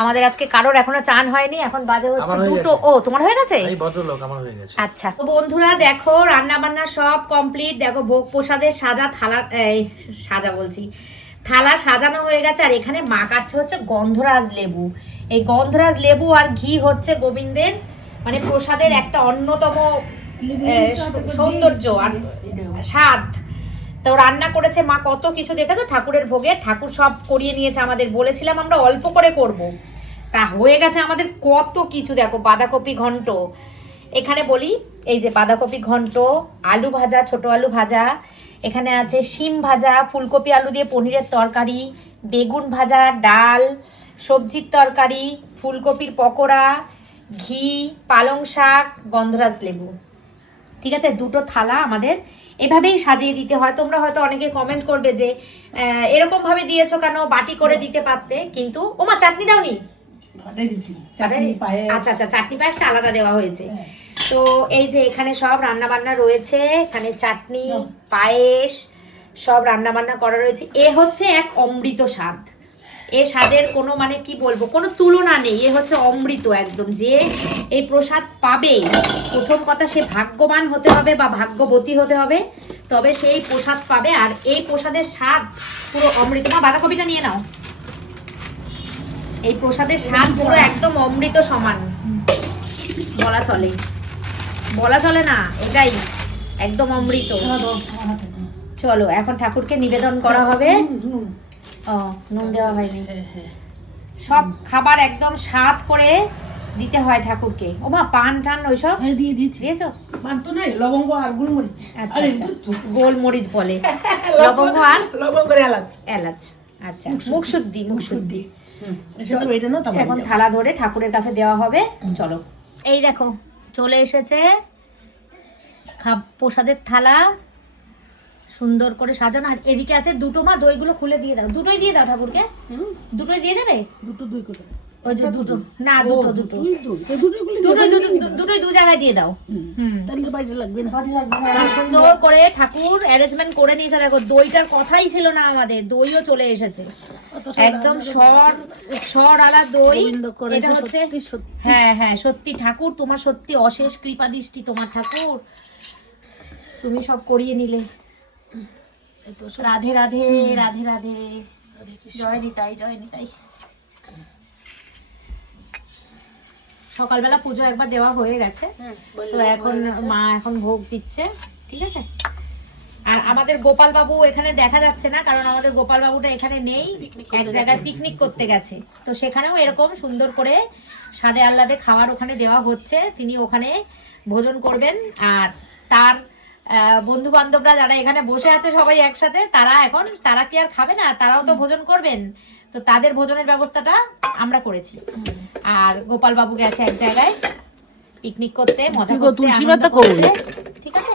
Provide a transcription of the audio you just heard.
আমাদের আজকে কারোর এখনো চান হয়নি, এখন বাজে হচ্ছে 2টো। ও তোমার হয়ে গেছে? এই ভদ্রলোক আমার হয়ে গেছে। আচ্ছা তো বন্ধুরা দেখো রান্না বান্না সব কমপ্লিট। দেখো ভোগ প্রসাদের সাজা থালা, সাজা বলছি, থালা সাজানো হয়ে গেছে। আর এখানে মা কাটছে হচ্ছে গন্ধরাজ লেবু। এই গন্ধরাজ লেবু আর ঘি হচ্ছে গোবিন্দের মানে প্রসাদের একটা অন্যতম সৌন্দর্য আর স্বাদ। তো রান্না করেছে মা কত কিছু, দেখেছো ঠাকুরের ভোগে, ঠাকুর সব করিয়ে নিয়েছে আমাদের। বলেছিলাম আমরা অল্প করে করব, তা হয়ে গেছে আমাদের কত কিছু। দেখো বাঁধাকপি ঘন্ট, এখানে বলি এই যে বাঁধাকপি ঘন্ট, আলু ভাজা, ছোট আলু ভাজা, এখানে আছে শিম ভাজা, ফুলকপি আলু দিয়ে পনিরের তরকারি, বেগুন ভাজা, ডাল, সবজির তরকারি, ফুলকপির পকোড়া, ঘি, পালং শাক, গন্ধরাজ লেবু। ঠিক আছে, 2টো থালা আমাদের এভাবেই সাজিয়ে দিতে হয়। তোমরা হয়তো অনেকে কমেন্ট করবে যে এরকম ভাবে দিয়েছো কেন, বাটি করে দিতে পারতে। কিন্তু ওমা চাটনি দাওনি? আচ্ছা আচ্ছা, চাটনি পায়েসটা আলাদা দেওয়া হয়েছে। তো এই যে এখানে সব রান্না বান্না রয়েছে, এখানে চাটনি পায়েস সব রান্না বান্না করা রয়েছে। এ হচ্ছে এক অমৃত স্বাদ, এ স্বাদের কোনো মানে কি বলবো, কোনো তুলনা নেই। এ হচ্ছে অমৃত একদম। যে এই প্রসাদ পাবে, প্রথম কথা সে ভাগ্যবান হতে হবে বা ভাগ্যবতী হতে হবে, তবে সেই প্রসাদ পাবে। আর এই প্রসাদের স্বাদ পুরো অমৃত। না বাঁধাকপিটা নিয়ে নাও। এই প্রসাদের স্বাদ পুরো একদম অমৃত সমান বলা চলে, বলা চলে না, এটাই একদম অমৃত। চলো এখন ঠাকুরকে নিবেদন করা হবে। ও নুন দেওয়া হয়নি। সব খাবার একদম স্বাদ করে দিতে হয় ঠাকুরকে। ও মা পান টান ওইসব দিয়ে দিয়েছি। দিয়েছো? পান তো নাই, লবঙ্গ আর গোলমরিচ। আচ্ছা আচ্ছা, গোলমরিচ বলে, লবঙ্গ আর লবঙ্গ এলাচ। এলাচ। আচ্ছা মুখ শুদ্ধি, মুখ শুদ্ধি। এখন এখন থালা ধরে ঠাকুরের কাছে দেওয়া হবে। চলো এই দেখো চলে এসেছে প্রসাদের থালা, সুন্দর করে সাজানো। আর এদিকে আছে 2টো, মা দইগুলো খুলে দিয়ে দাও। 2টোই দিয়ে দাও ঠাকুরকে, 2টোই দিয়ে দেবে। দুটো দই করে ওই যে 2টো না, 2টো দুটোই 2 জায়গায় দিয়ে দাও। তাহলে বাইরে লাগবে না। কি সুন্দর করে ঠাকুর অ্যারেঞ্জমেন্ট করে নিয়েছে। দেখো দইটার কথাই ছিল না আমাদের, দইও চলে এসেছে একদম সর আলা দই। এটা হচ্ছে হ্যাঁ হ্যাঁ সত্যি ঠাকুর তোমার সত্যি অশেষ কৃপা দৃষ্টি তোমার ঠাকুর, তুমি সব করিয়ে নিলে। রাধে রাধে রাধে রাধে, জয় নিতাই জয় নিতাই। সকালবেলা পুজো একবার দেওয়া হয়ে গেছে, তো এখন মা এখন ভোগ দিচ্ছে। ঠিক আছে, আর আমাদের গোপাল বাবু এখানে দেখা যাচ্ছে না, কারণ আমাদের গোপাল বাবুটা এখানে নেই, এক জায়গায় পিকনিক করতে গেছে। তো সেখানেও এরকম সুন্দর করে সাদে আহ্লাদে খাবার ওখানে দেওয়া হচ্ছে, তিনি ওখানে ভোজন করবেন। আর তার বন্ধু বান্ধবরা যারা এখানে বসে আছে সবাই একসাথে, তারা কি আর খাবে না, তারাও তো ভোজন করবেন। তো তাদের ভোজনের ব্যবস্থাটা আমরা করেছি। আর গোপাল বাবু গেছে এক জায়গায় পিকনিক করতে, মজা করতে, আনন্দ করতে। ঠিক আছে।